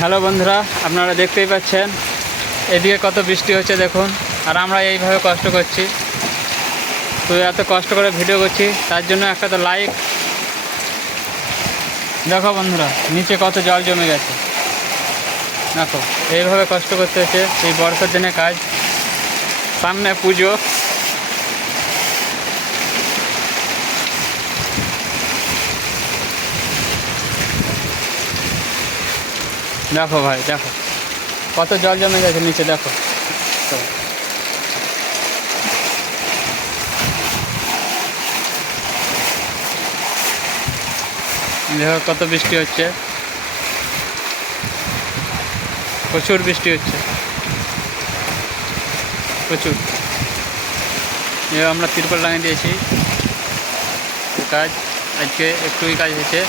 Hello বন্ধুরা, আপনারা দেখতেই পাচ্ছেন এদিকে কত বৃষ্টি হচ্ছে দেখুন। আর আমরা এইভাবে কষ্ট করছি, তো এত কষ্ট করে ভিডিও করছি তার জন্য একটা তো লাইক। দেখো বন্ধুরা, নিচে কত জল জমে গেছে। দেখো এইভাবে কষ্ট করতে হচ্ছে, এই বর্ষার দিনে কাজ, সামনে পুজো। দেখো ভাই, দেখো কত জল জমে গেছে নিচে, দেখো তো। দেখো কত বৃষ্টি হচ্ছে, প্রচুর বৃষ্টি হচ্ছে, প্রচুর। আমরা তিরপল লাগিয়ে দিয়েছি, কাজ আজকে একটুই কাজ হয়েছে।